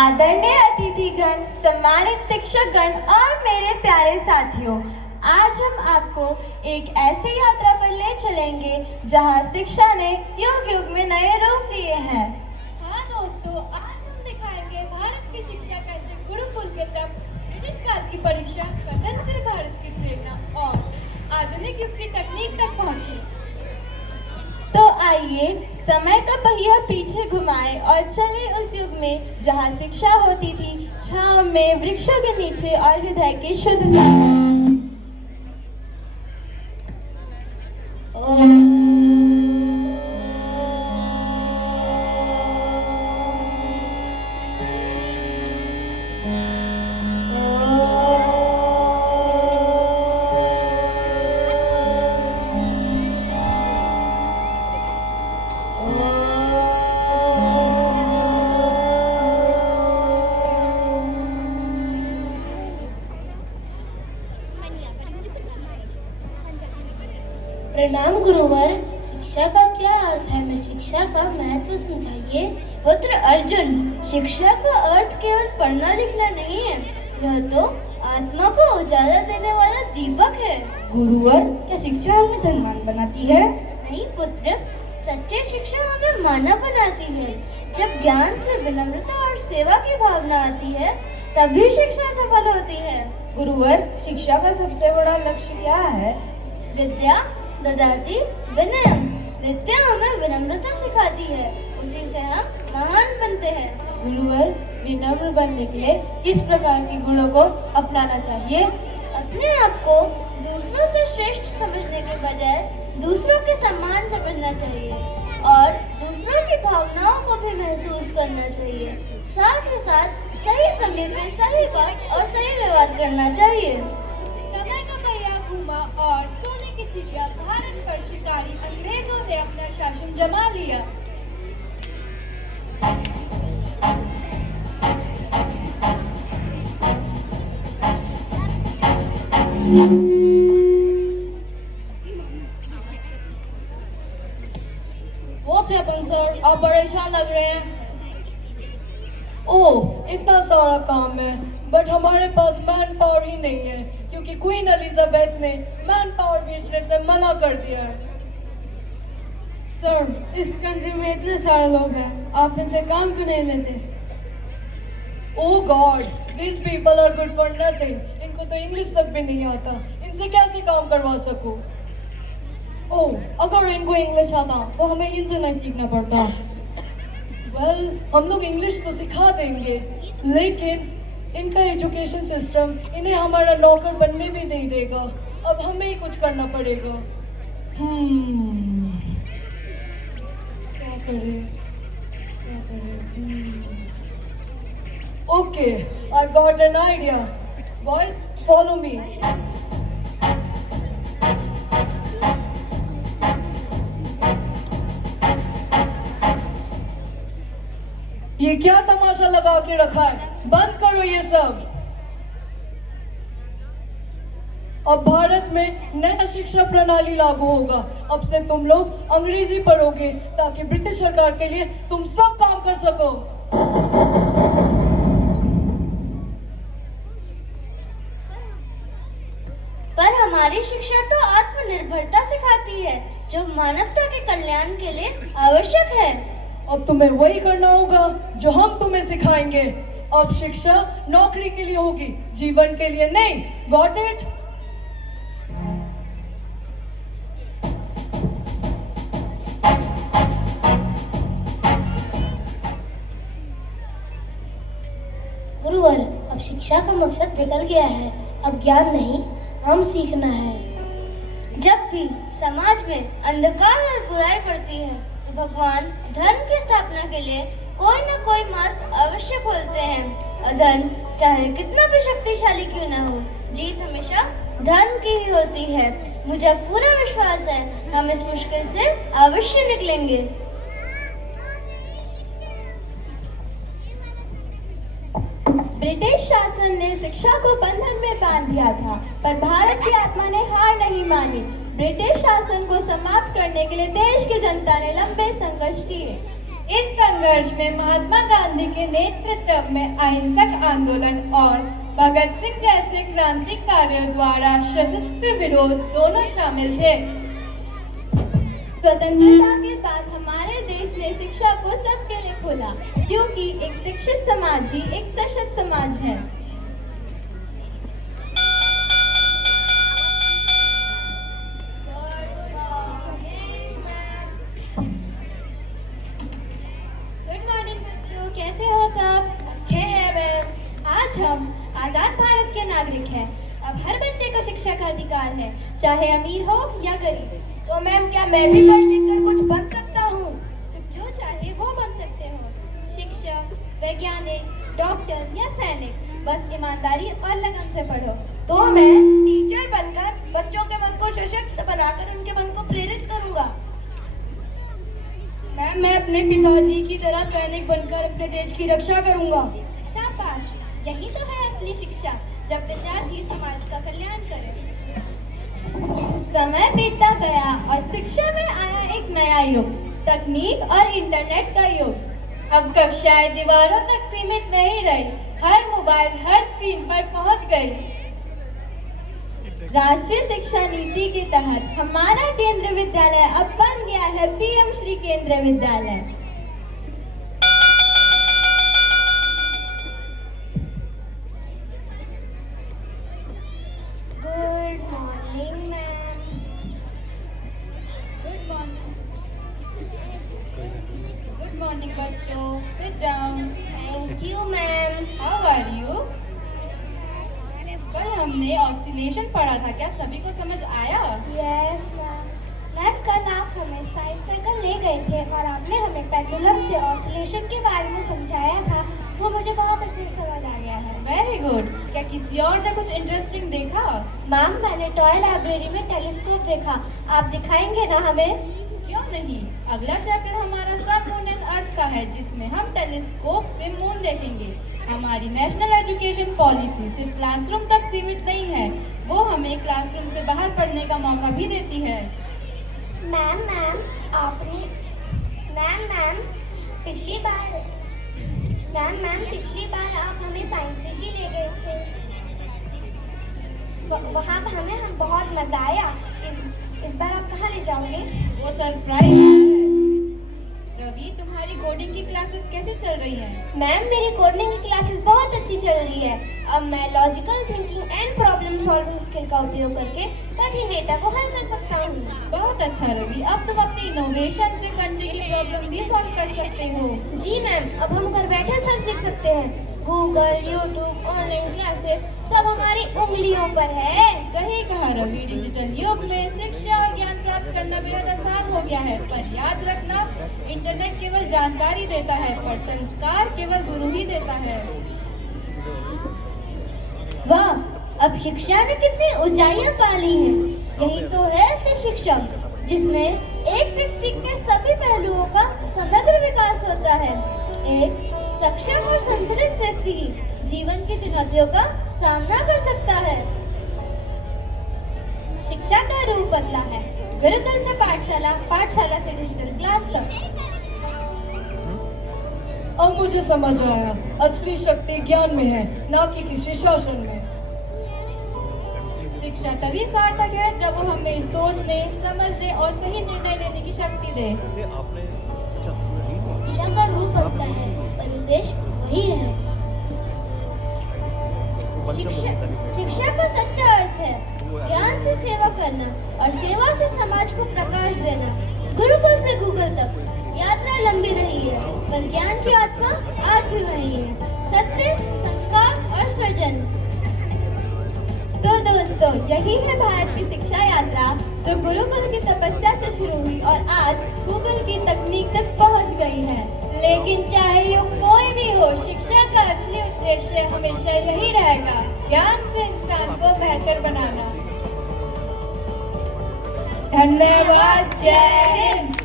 आदरणीय अतिथिगण, सम्मानित शिक्षकगण और मेरे प्यारे साथियों, आज हम आपको एक ऐसी यात्रा पर ले चलेंगे जहां शिक्षा ने युग युग में नए रूप लिए हैं। हाँ दोस्तों, आज हम दिखाएंगे भारत की शिक्षा कैसे गुरुकुल के तप, ब्रिटिश काल की परीक्षा, स्वतंत्र भारत की प्रेरणा और आधुनिक युग की तकनीक तक पहुंची। तो आइए समय का पहिया पीछे घुमाएं और चले उस युग में जहां शिक्षा होती थी छांव में, वृक्षों के नीचे और हृदय की शुद्धता में। प्रणाम गुरुवर। शिक्षा का क्या अर्थ है? मैं शिक्षा का महत्व समझाइए। पुत्र अर्जुन, शिक्षा का अर्थ केवल पढ़ना लिखना नहीं है, यह तो आत्मा को उजाला देने वाला दीपक है। गुरुवर, क्या शिक्षा हमें धनवान बनाती है? नहीं पुत्र, सच्ची शिक्षा हमें मानव बनाती है। जब ज्ञान से विनम्रता और सेवा की भावना आती है, तभी शिक्षा सफल होती है। गुरुवर, शिक्षा का सबसे बड़ा लक्ष्य क्या है? विद्या ददाति विनयम। विद्या हमें विनम्रता सिखाती है, उसी से हम महान बनते हैं। गुरुवर, विनम्र बनने के लिए किस प्रकार के गुणों को अपनाना चाहिए? अपने आप को दूसरों से श्रेष्ठ समझने के बजाय दूसरों के सम्मान समझना चाहिए और दूसरों की भावनाओं को भी महसूस करना चाहिए। साथ ही साथ सही समय पे सही बात और सही व्यवहार करना चाहिए। समय का पहिया घूमा और सोने की चिड़िया भारत पर शिकारी अंग्रेजों ने अपना शासन जमा लिया। What's happened, sir? आप परेशान लग रहे हैं। ओह, इतना सारा काम है, बट हमारे पास मैन पावर ही नहीं है क्योंकि क्वीन एलिजाबेथ ने मैन पावर भेजने से मना कर दिया है। सर, इस कंट्री में इतने सारे लोग हैं, आप इनसे काम क्यों नहीं लेते? ओह God, these people are good for nothing. इनको तो इंग्लिश तक भी नहीं आता, इनसे कैसे काम करवा सकूं? ओह, अगर इनको इंग्लिश आता तो हमें हिंदी नहीं सीखना पड़ता। वेल, हम लोग इंग्लिश तो सिखा देंगे, लेकिन इनका एजुकेशन सिस्टम इन्हें हमारा नौकर बनने भी नहीं देगा। अब हमें ही कुछ करना पड़ेगा। क्या करें? Okay, I got an idea. Boys, follow me. ये क्या तमाशा लगा के रखा है? बंद करो ये सब। अब भारत में नया शिक्षा प्रणाली लागू होगा। अब से तुम लोग अंग्रेजी पढ़ोगे ताकि ब्रिटिश सरकार के लिए तुम सब काम कर सको। पर हमारी शिक्षा तो आत्मनिर्भरता सिखाती है, जो मानवता के कल्याण के लिए आवश्यक है। अब तुम्हें वही करना होगा जो हम तुम्हें सिखाएंगे। अब शिक्षा नौकरी के लिए होगी, जीवन के लिए नहीं। Got it? गुरुवर, अब शिक्षा का मकसद बदल गया है। अब ज्ञान नहीं, हम सीखना है। जब भी समाज में अंधकार और बुराई बढ़ती है, तो भगवान धर्म की स्थापना के लिए कोई न कोई मार्ग अवश्य खोलते हैं। अधर्म चाहे कितना भी शक्तिशाली क्यों न हो, जीत हमेशा धर्म की ही होती है। मुझे पूरा विश्वास है हम इस मुश्किल से अवश्य निकलेंगे। ब्रिटिश शासन ने शिक्षा को बंधन में बांध दिया था, पर भारत की आत्मा ने हार नहीं मानी। ब्रिटिश शासन को समाप्त करने के लिए देश की जनता ने लंबे संघर्ष किए। इस संघर्ष में महात्मा गांधी के नेतृत्व में अहिंसक आंदोलन और भगत सिंह जैसे क्रांतिकारियों द्वारा सशस्त्र विरोध दोनों शामिल थे। स्वतंत्रता के बाद हमारे देश ने शिक्षा को सबके लिए खोला, क्योंकि एक शिक्षित समाज ही एक सशक्त समाज है। गुड मॉर्निंग बच्चों, कैसे हो सब? अच्छे हैं मैम। आज हम आजाद भारत के नागरिक हैं। अब हर बच्चे को शिक्षा का अधिकार है, चाहे अमीर हो या गरीब। तो मैम, क्या मैं भी पढ़ लिख कर कुछ बन सकता हूँ? तुम जो चाहे वो बन सकते हो, शिक्षक, वैज्ञानिक, डॉक्टर या सैनिक। बस ईमानदारी और लगन से पढ़ो। तो मैं टीचर बनकर बच्चों के मन को सशक्त बनाकर उनके मन को प्रेरित करूँगा। मैम, मैं अपने पिताजी की तरह सैनिक बनकर अपने देश की रक्षा करूंगा। शाबाश, यही तो है असली शिक्षा, जब विद्यार्थी समाज का कल्याण करे। समय बीतता गया और शिक्षा में आया एक नया युग, तकनीक और इंटरनेट का युग। अब कक्षाएं दीवारों तक सीमित नहीं रही, हर मोबाइल हर स्क्रीन पर पहुंच गई। राष्ट्रीय शिक्षा नीति के तहत हमारा केंद्रीय विद्यालय अब बन गया है PM Shri Kendriya Vidyalaya. Good morning ma'am. Good morning बच्चों, sit down. Thank you ma'am. How are you? कल हमने ऑसिलेशन पढ़ा था, क्या सभी को समझ आया? Yes ma'am. मैम, कल आप हमें साइंस सर्कल ले गए थे और आपने हमें पेंडुलम से ऑसिलेशन के बारे में समझाया था। वो मुझे बहुत अच्छे से समझ आ गया है। Very good. क्या किसी और ने कुछ इंटरेस्टिंग देखा? मैम, मैंने टॉय लाइब्रेरी में टेलीस्कोप देखा। आप दिखाएंगे ना हमें? क्यों नहीं, अगला चैप्टर हमारा सन, मून एंड अर्थ का है, जिसमें हम टेलीस्कोप से मून देखेंगे। हमारी नेशनल एजुकेशन पॉलिसी सिर्फ क्लासरूम तक सीमित नहीं है, वो हमें क्लासरूम से बाहर पढ़ने का मौका भी देती है। मैम, पिछली बार आप हमें साइंस सिटी ले गए थे। वहाँ हमें बहुत मजा आया। इस बार आप कहाँ ले जाओगे? वो सरप्राइज है। रवि, तुम्हारी कोडिंग की क्लासेस कैसे चल रही हैं? मैम, मेरी कोडिंग की क्लासेस बहुत अच्छी चल रही है। अब मैं logical thinking and problem solving skill का उपयोग करके कठिन डेटा को हल कर सकता हूँ। बहुत अच्छा रवि, अब तुम अपनी इनोवेशन से कंट्री की प्रॉब्लम भी सॉल्व कर सकते हो। जी मैम, अब हम घर बैठे सब सीख सकते हैं। गूगल, यूट्यूब, ऑनलाइन क्लासेस सब हमारी उंगलियों पर है। सही कहा रवि, डिजिटल युग में शिक्षा और ज्ञान प्राप्त करना बेहद आसान हो गया है, पर याद रखना, इंटरनेट केवल जानकारी देता है, पर संस्कार केवल गुरु ही देता है। वाह, अब शिक्षा ने कितनी ऊंचाइयां पा ली हैं। यही तो है असली शिक्षा, जिसमें एक व्यक्ति के सभी पहलुओं का समग्र विकास होता है। एक सक्षम और संतुलित व्यक्ति जीवन की चुनौतियों का सामना कर सकता है। शिक्षा का रूप बदला है, गुरुकुल से पाठशाला, पाठशाला से डिजिटल क्लास तक। अब मुझे समझ आया, असली शक्ति ज्ञान में है, ना कि किसी शासन में। शिक्षा तभी सार्थक है जब वो हमें सोचने, समझने और सही निर्णय लेने की शक्ति दे। शिक्षा का रूप बदला है, पर उद्देश्य वही है। शिक्षा का सच्चा अर्थ है ज्ञान से सेवा करना और सेवा से समाज को प्रकाश देना। गुरुकुल से गूगल तक यात्रा लंबी रही है, पर ज्ञान की आत्मा आज भी वही है। सत्य, संस्कार और सृजन। तो दोस्तों, यही है भारत की शिक्षा यात्रा, जो गुरुकुल की तपस्या से शुरू हुई और आज गूगल की तकनीक तक पहुंच गई है। लेकिन चाहे युग कोई भी हो, शिक्षा का असली उद्देश्य हमेशा यही रहेगा, ज्ञान से इंसान को बेहतर बनाना। धन्यवाद। जय हिंद।